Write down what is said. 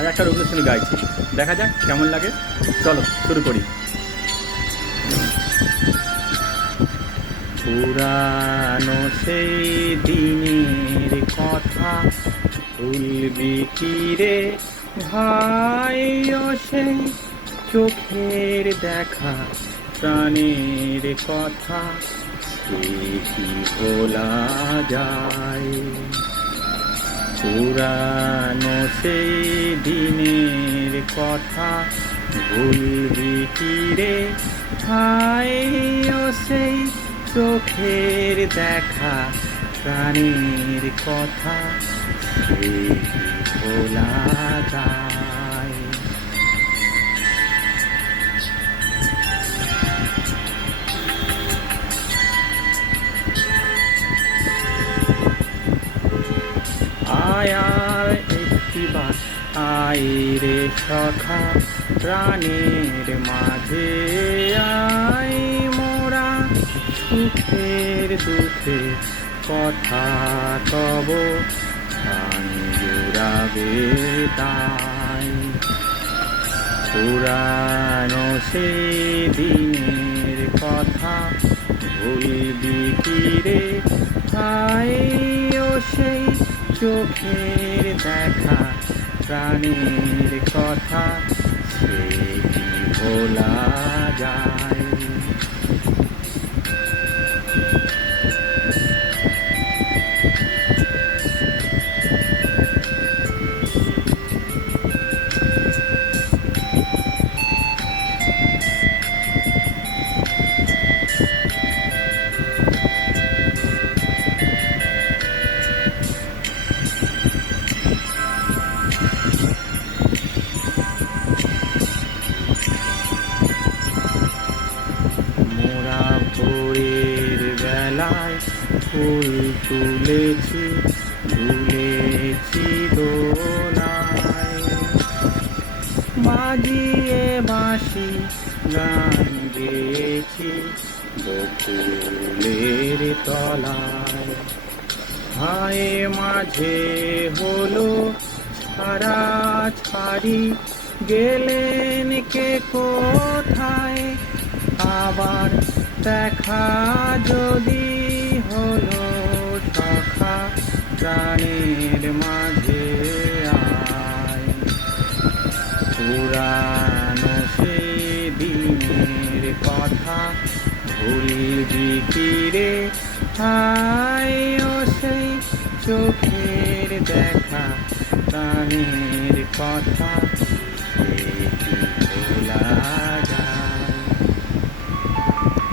আর একটা রবীন্দ্রসঙ্গীত গাইছি, দেখা যাক কেমন লাগে। চলো শুরু করি। পুরানো সেই দিনের কথা ভুলবি কি রে ভাই, ও সেই চোখের দেখা প্রাণের কথা, সে কি ভোলা যায়? পুরানো সেই দিনের কথা ভুলবি কি রে ভাই, ও সেই চোখের দেখা প্রাণের কথা, সে কি ভোলা যায়? আয় আয় একটিবার আয় রে সখা, প্রাণের মাঝে আয় মোরা, সুখের দুঃখের কথা কব, প্রাণ জুড়াবে তাই। পুরানো সেই দিনের কথা ভুলবি কি রে ভাই, ও সেই চোখের দেখা প্রাণের কথা, সে কি ভোলা যায়? মোরা ভোরের বেলায় ফুল তুলেছি, দুলেছি দোলায়, বাজিয়ে বাঁশি গান গেয়েছি বকুলের তলায়। হায় মাঝে হলো ছাড়া ছাড়ি, গেলেন কে কোথায়, আবার দেখা যদি হলো সখা প্রাণের মাঝে আয়। পুরানো সেই দিনের কথা ভুলবি কি রে ভাই, ও সেই চোখের দেখা প্রাণের কথা,